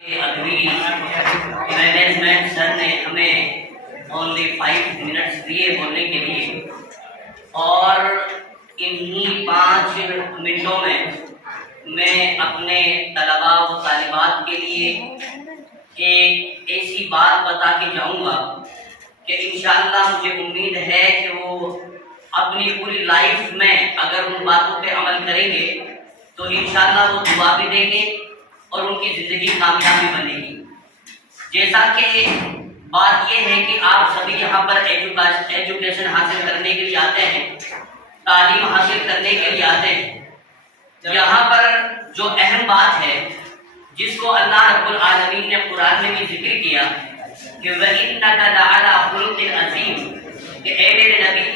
ابھی مینجمنٹ سر نے ہمیں اونلی 5 منٹس دیے بولنے کے لیے، اور انہی 5 منٹوں میں اپنے طلباء و طالبات کے لیے ایک ایسی بات بتا کے جاؤں گا کہ انشاءاللہ مجھے امید ہے کہ وہ اپنی پوری لائف میں اگر ان باتوں پہ عمل کریں گے تو انشاءاللہ وہ دعا بھی دیں گے اور ان کی زندگی کامیابی بنے گی۔ جیسا کہ بات یہ ہے کہ آپ سبھی یہاں پر ایجوکیشن حاصل کرنے کے لیے آتے ہیں، تعلیم حاصل کرنے کے لیے آتے ہیں۔ یہاں پر جو اہم بات ہے جس کو اللہ رب العالمین نے قرآن میں بھی ذکر کیا کہ وَإِنَّكَ لَعَلَىٰ خُلُقٍ عَظِيمٍ، کہ اے میرے نبی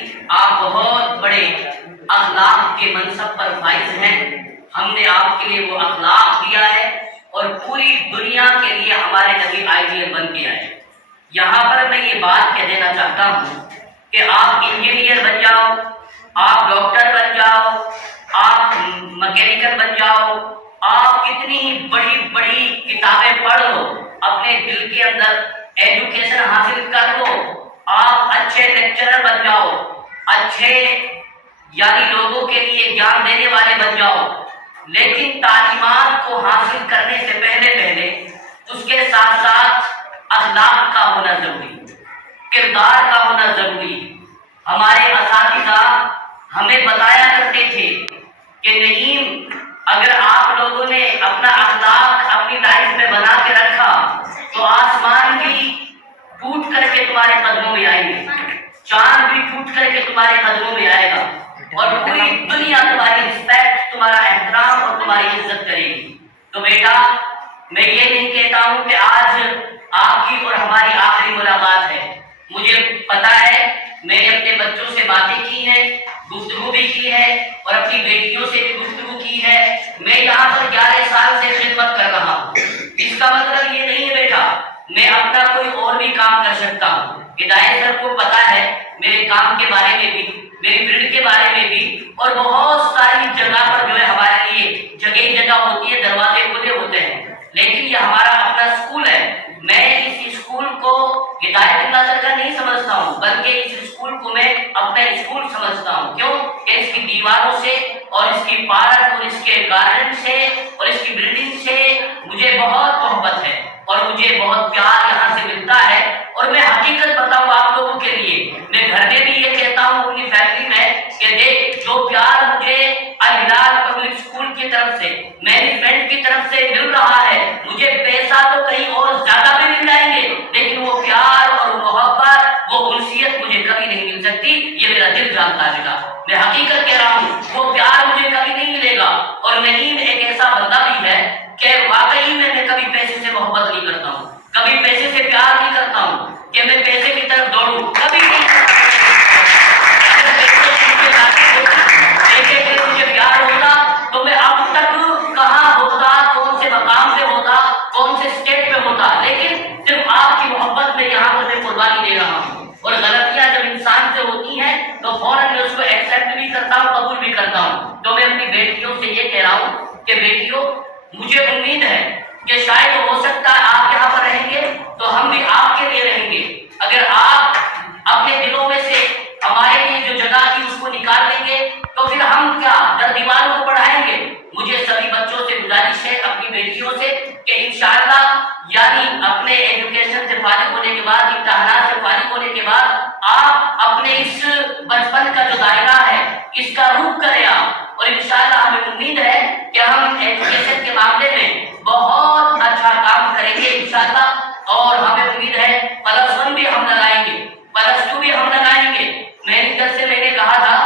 آپ بہت بڑے اخلاق کے منصب پر فائز ہیں، ہم نے آپ کے لیے وہ اخلاق دیا ہے اور پوری دنیا کے لیے ہمارے نبی آئیڈیل بن کے آئے۔ یہاں پر میں یہ بات کہہ دینا چاہتا ہوں کہ آپ انجینئر بن جاؤ، آپ ڈاکٹر بن جاؤ، آپ مکینیکل بن جاؤ، آپ کتنی ہی بڑی بڑی کتابیں پڑھ لو، اپنے دل کے اندر ایجوکیشن حاصل کر لو، آپ اچھے لیکچرر بن جاؤ، اچھے یعنی لوگوں کے لیے گیان دینے والے بن جاؤ، لیکن تعلیمات کو حاصل کرنے سے پہلے اس کے ساتھ ساتھ اخلاق کا ہونا ضروری، کردار کا ہونا ضروری۔ ہمارے اساتذہ ہمیں بتایا کرتے تھے کہ نہیں، اگر آپ لوگوں نے اپنا اخلاق اپنی لائف میں بنا کے رکھا تو آسمان بھی ٹوٹ کر کے تمہارے قدموں میں آئیں گے، چاند بھی ٹوٹ کر کے تمہارے قدموں میں آئے گا، اور پوری دنیا تمہاری رسپیکٹ، تمہارا احترام اور تمہاری عزت کرے گی۔ تو بیٹا، میں یہ نہیں کہتا ہوں کہ آج آپ کی اور ہماری آخری ملاقات ہے، مجھے پتا ہے میں نے اپنے بچوں سے باتیں کی ہیں، گفتگو بھی کی ہے، اور اپنی بیٹیوں سے بھی گفتگو کی ہے۔ میں یہاں پر 11 سال سے خدمت کر رہا ہوں، اس کا مطلب یہ نہیں ہے بیٹا میں اپنا کوئی اور بھی کام کر سکتا ہوں۔ ہدایت سر کو پتا ہے میرے کام کے بارے میں بھی، میری فیلڈ کے بارے میں بھی، اور بہت ساری جگہ پر جو ہے ہمارے لیے جگہ ہوتی ہے، دروازے کھلے ہوتے ہیں، لیکن یہ ہمارا اپنا اسکول ہے۔ میں اس اسکول کو ہدایت اللہ سر کا نہیں سمجھتا ہوں، بلکہ اس اسکول کو میں اپنا اسکول سمجھتا ہوں۔ کیوں کہ اس کی دیواروں سے اور اس کی پارک اور اس کے گارڈن سے اور اس کی بلڈنگ سے مجھے بہت محبت ہے اور مجھے بہت پیار یہاں سے ملتا ہے۔ اور میں حقیقت بتاؤں آپ لوگوں کے لیے، میں گھر میں بھی یہ کہتا ہوں اپنی فیملی میں کہ دیکھ، جو پیار مجھے الہلال پبلک اسکول کی طرف سے، مینجمنٹ کی طرف سے مل رہا ہے، مجھے پیسہ تو کہیں اور زیادہ بھی مل جائیں گے، لیکن وہ پیار اور محبت، وہ انسیت مجھے کبھی نہیں مل سکتی، یہ میرا دل جانتا ہے بیٹا۔ میں حقیقت کہہ رہا ہوں، وہ پیار مجھے کبھی نہیں ملے گا۔ اور نعیم ایک ایسا بندہ بھی ہے کہ واقعی میں کبھی پیسے سے محبت نہیں کرتا ہوں، کبھی پیسے سے پیار نہیں کرتا ہوں کہ میں پیسے کی طرف دوڑوں، کبھی نہیں کرتا۔ اگر پیسے سے مجھے پیار ہوتا تو میں اب تک کہاں ہوتا، کون سے مقام پہ ہوتا، کون سے اسٹیٹ پہ ہوتا، لیکن صرف آپ کی محبت میں یہاں پر میں قربانی دے رہا ہوں۔ اور غلطیاں جب انسان سے ہوتی ہیں تو فوراً میں اس کو ایکسیپٹ بھی کرتا ہوں، قبول بھی کرتا ہوں۔ تو میں اپنی بیٹیوں سے یہ کہہ رہا ہوں کہ بیٹیوں، مجھے امید ہے کہ شاید ہو سکتا ہے آپ یہاں پر رہیں گے تو ہم بھی آپ کے لیے رہیں گے۔ اگر آپ اپنے دلوں میں سے ہمارے لیے جو جگہ تھی اس کو نکال لیں گے تو پھر ہم کیا در دیواروں کو پڑھائیں گے؟ مجھے سبھی بچوں سے گزارش ہے، اپنی بیٹیوں سے، کہ انشاءاللہ یعنی اپنے ایجوکیشن سے فارغ ہونے کے بعد، امتحانات سے فارغ ہونے کے بعد، آپ اپنے اس بچپن کا جو دائرہ ہے اس کا رخ کریں آپ، اور انشاءاللہ ہمیں امید ہے کہ ہم ایجوکیشن کے معاملے میں بہت اچھا کام کریں گے انشاءاللہ۔ اور ہمیں امید ہے +1 بھی ہم لگائیں گے، +2 بھی ہم لگائیں گے۔ مینیجر سے میں نے کہا تھا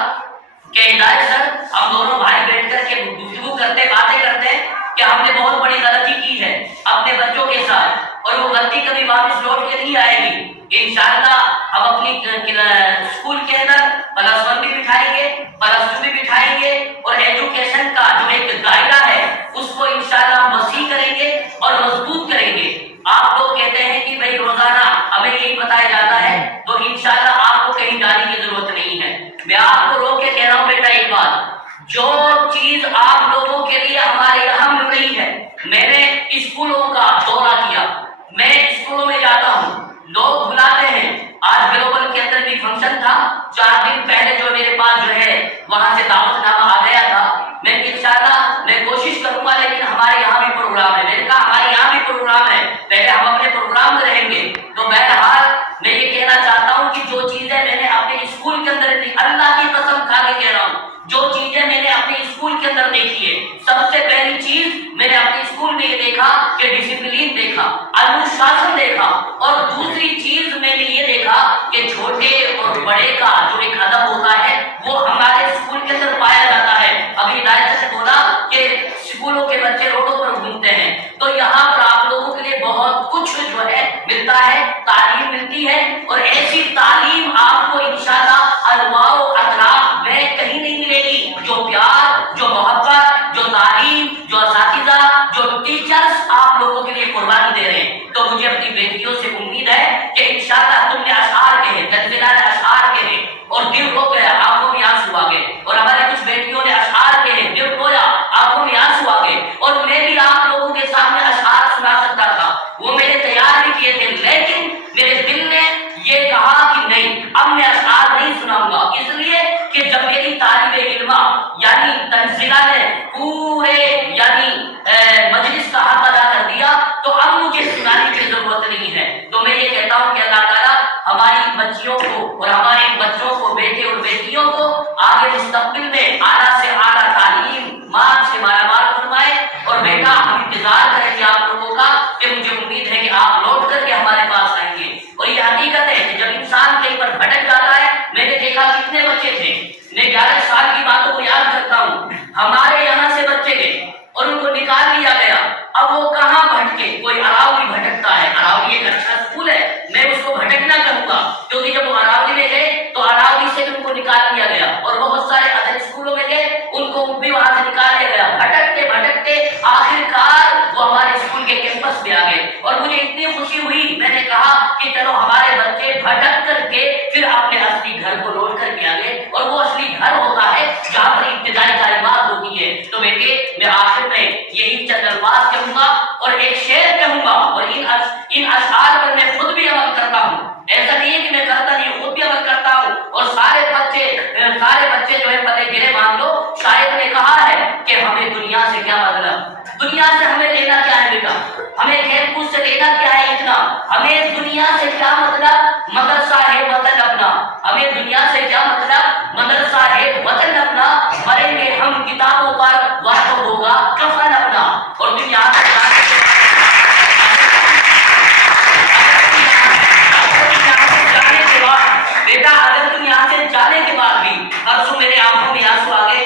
کہ ہدایت سر، ہم دونوں بھائی بیٹھ کر کے گفتگو کرتے، باتیں کرتے ہیں کہ ہم نے بہت بڑی غلطی کی ہے اپنے بچوں کے ساتھ، اور وہ غلطی کبھی واپس لوٹ کے نہیں آئے گی۔ انشاءاللہ ہم اپنی اسکول کے اندر +1 بھی بٹھائیں گے، +2 بھی بٹھائیں گے، اور ایجوکیشن کا جو ایک دائرہ ہے اس کو انشاءاللہ ہم وسیع کریں گے اور مضبوط کریں گے۔ آپ لوگ کہتے ہیں کہ بھائی روزانہ ہمیں یہی بتایا جاتا ہے، تو انشاءاللہ آپ کو کہیں جانے کی ضرورت نہیں ہے۔ میں آپ کو روک کے کہہ رہا ہوں بیٹا ایک بات، جو چیز آپ لوگوں کے لیے ہمارے اہم نہیں ہے، میں نے اسکولوں کا دورہ प्रोग्राम है, पहले हम अपने प्रोग्राम में रहेंगे। तो बहरहाल मैं ये कहना चाहता हूँ कि जो चीजें मैंने अपने स्कूल के अंदर देखी, अल्लाह की कसम खा के कह रहा हूँ, जो चीजें मैंने अपने स्कूल के अंदर देखी है, सबसे पहली चीज मैंने अपने स्कूल में ये देखा कि डिसिप्लिन देखा, अनुशासन देखा, और दूसरी चीज मैंने ये देखा कि छोटे और बड़े का जो एक अदब होता है वो हमारे स्कूल के अंदर पाया जाता है। अभी हिदायत से बोला कि स्कूलों के बच्चे रोडों पर घूमते हैं, तो यहाँ पर आप लोगों के लिए बहुत कुछ जो है मिलता है, तालीम मिलती है, और ऐसी तालीम आपको इंशाअल्लाह अरवाओ अतराफ में कहीं नहीं मिलेगी। जो प्यार, जो मोहब्बत, जो तालीम, जो असातिज़ा, जो टीचर्स आप लोगों के लिए कुर्बानी दे रहे हैं। तो मुझे अपनी बेटियों से उम्मीद है कि इंशाअल्लाह तुमने अशआर कहे, तंज़ीला ने अशआर कहे और दिल रो गया, आंखों में आंसू आ गए, और हमारे कुछ बेटियों ने अशआर कहे, दिल रोया, आंखों में आंसू आ गए, और मैं भी आप लोगों के सामने अशआर सुना सकता था, वो मैंने तैयार भी किए थे, लेकिन मेरे दिल ने ये कहा कि नहीं, अब मैं अशआर नहीं सुनाऊंगा, इसलिए कि जब मेरी तालिबे इल्मा यानी तंज़ीला ने पूरे यानी मजलिस का हक अदा कर दिया, तो अब मुझे सुनाने की जरूरत नहीं है। तो मैं ये कहता हूँ कि अल्लाह ताला हमारी बच्चियों को और हमारे बच्चों को, बेटे और बेटियों को आगे मुस्तकबिल में आला से आला तालीम, माल से मालामाल फरमाए। और बेटा हम इंतजार करेंगे आप लोगों का, कि मुझे उम्मीद है कि आप लौट करके हमारे पास आएंगे। और ये हकीकत है कि जब इंसान कहीं पर भटक जाता है, मैंने देखा कितने बच्चे थे, मैं 11 साल की बातों को याद करता हूँ, हमारे यहाँ से बच्चे गए और उनको निकाल लिया गया। अब वो कहाँ भटके, कोई अरावली भटकता है, अरावली एक अच्छा स्कूल है, मैं उसको भटकना कहूंगा, क्योंकि जब वो अरावली में गए तो अरावली से उनको निकाल लिया गया, और बहुत सारे अदर स्कूलों में गए, उनको भी वहां से निकाल लिया गया। भटकते भटकते आखिरकार वो हमारे स्कूल के कैंपस में आ गए, और मुझे इतनी खुशी हुई, मैंने कहा कि चलो हमारे बच्चे भटक करके फिर अपने असली घर को लौट करके आ गए, और वो असली घर होता है जहाँ पर इब्तिदाई तालीमात होती है। तो बेटे मैं आखिर में यही चंद अल्फाज कहूंगा और एक शेर कहूंगा, और इन अशआर पर मैं खुद भी अमल करता हूँ, ऐसा नहीं है कि मैं करता नहीं, खुद भी अमल करता हूँ। और सारे बच्चे जो है पते गिरे मान लो, शायद ने कहा है कि हमें दुनिया से क्या मतलब, दुनिया से हमें लेना क्या है बेटा, हमें खेल कूद से लेना क्या है इतना, हमें दुनिया से क्या मतलब, मदरसा है वतन अपना, हमें दुनिया से क्या मतलब, मदरसा है वतन अपना, मरेंगे हम किताबों पर, वाक़ होगा कफन अपना। और तुम यहाँ से जाने के बाद बेटा, अगर तुम यहाँ से जाने के बाद भी, परसों मेरे आंखों में आंसू आ गए,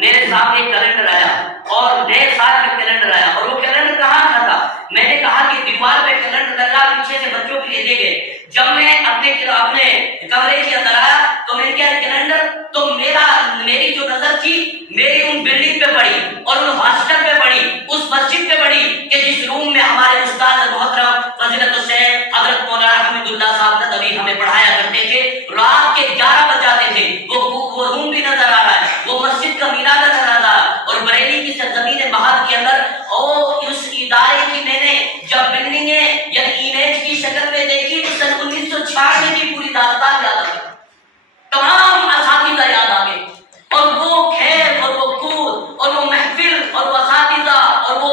मेरे सामने कैलेंडर आया और नए साल में कैलेंडर आया, और वो कैलेंडर कहाँ था? मैंने कहा कि दीवार पे कैलेंडर लगा, पीछे से बच्चों के लिए दे गए। जब मैं अपने कमरे के अंदर आया तो मैंने क्या कैलेंडर, तो मेरी जो नजर थी मेरी उन बिल्डिंग पे पड़ी और उन हॉस्टल पे पड़ी, उस मस्जिद पे पड़ी कि जिस रूम में हमारे उस्ताद मोहतरम फजीलत हुसैन हजरत मौलाना हमीदुल्लाह साहब नदवी हमें पढ़ाया करते थे। रात के 11 बज जाते थे, वो रूम भी नजर आ रहा है, वो मस्जिद का मीनार नजर आ रहा है, और बरेली की सरजमीन महल के अंदर और उस इदारे की मैंने जब बिल्डिंगे या इमेज की शक्ल में देखी तो सन 1966 की पूरी दास्तान याद आ गई, तमाम असातिज़ा याद आ गए, और वो खेल और वो कूद और वो महफिल और वो असातिज़ा और वो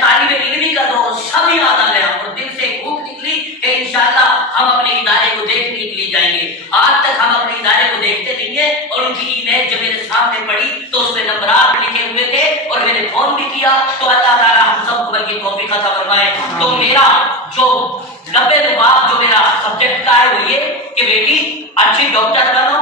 तालिबे इल्मी का दौर सब याद आ गया, और दिल से भूख निकली कि इंशाअल्लाह हम अपने इदारे को देखने के लिए जाएंगे। आज तक हम अपने इदारे को देखते नहीं है, और उनकी इमेज जब मेरे सामने पड़ी तो उसमें नंबरात लिखे हुए थे, और मैंने फोन भी किया, तो अल्लाह ताला हम सबको बल्कि तौफीक अता फरमाए। तो मेरा जो लबे लुबाब जो मेरा सब्जेक्ट का है वो ये कि बेटी अच्छी डॉक्टर बनो,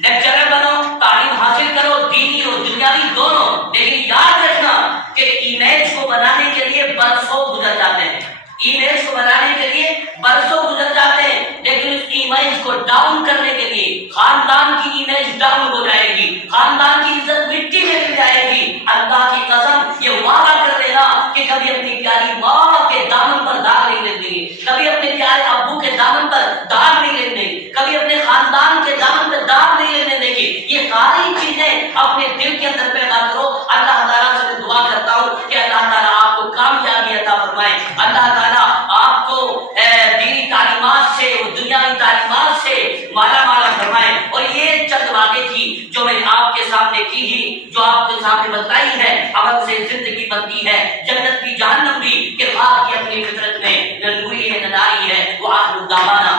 लेक्चरर बनो, तालीम हासिल करो, दीनी और दुनियावी दोनों, लेकिन याद रखना कि इमेज को बनाने के लिए बरसों गुजर जाते हैं, इमेज को बनाने के लिए बरसों गुजर जाते हैं, लेकिन उस इमेज को डाउन करने के लिए खानदान की इमेज डाउन हो जाएगी, खानदान की इज्जत मिट्टी में मिल जाएगी। अल्लाह की कसम ये वादा कर लेना कि कभी अपनी प्यारी माँ के दामन पर दाग नहीं लेने देंगे, कभी अपने प्यारे अब्बू के दामन पर दाग नहीं लेने देंगे, कभी अपने खानदान के दामन पर दाग नहीं लेने देंगे। ये सारी चीजें अपने दिल के अंदर पैदा करो। अल्लाह ताला से मैं दुआ करता हूँ कि अल्लाह ताला आपको कामयाबी अता फरमाए, अल्लाह ताला आपको दीनी तालीमात से और दुनियावी तालीमात से माला माला फरमाए। और ये चंद बातें थी जो मैंने आपके सामने की ही, जो आपको سامنے بتلائی ہے، عمل سے زندگی بنتی ہے، جنت بھی جہنم بھی، کردار کی اپنی فطرت میں نہ نوری ہے نہ ناری ہے۔ وہ آخر الدعوانا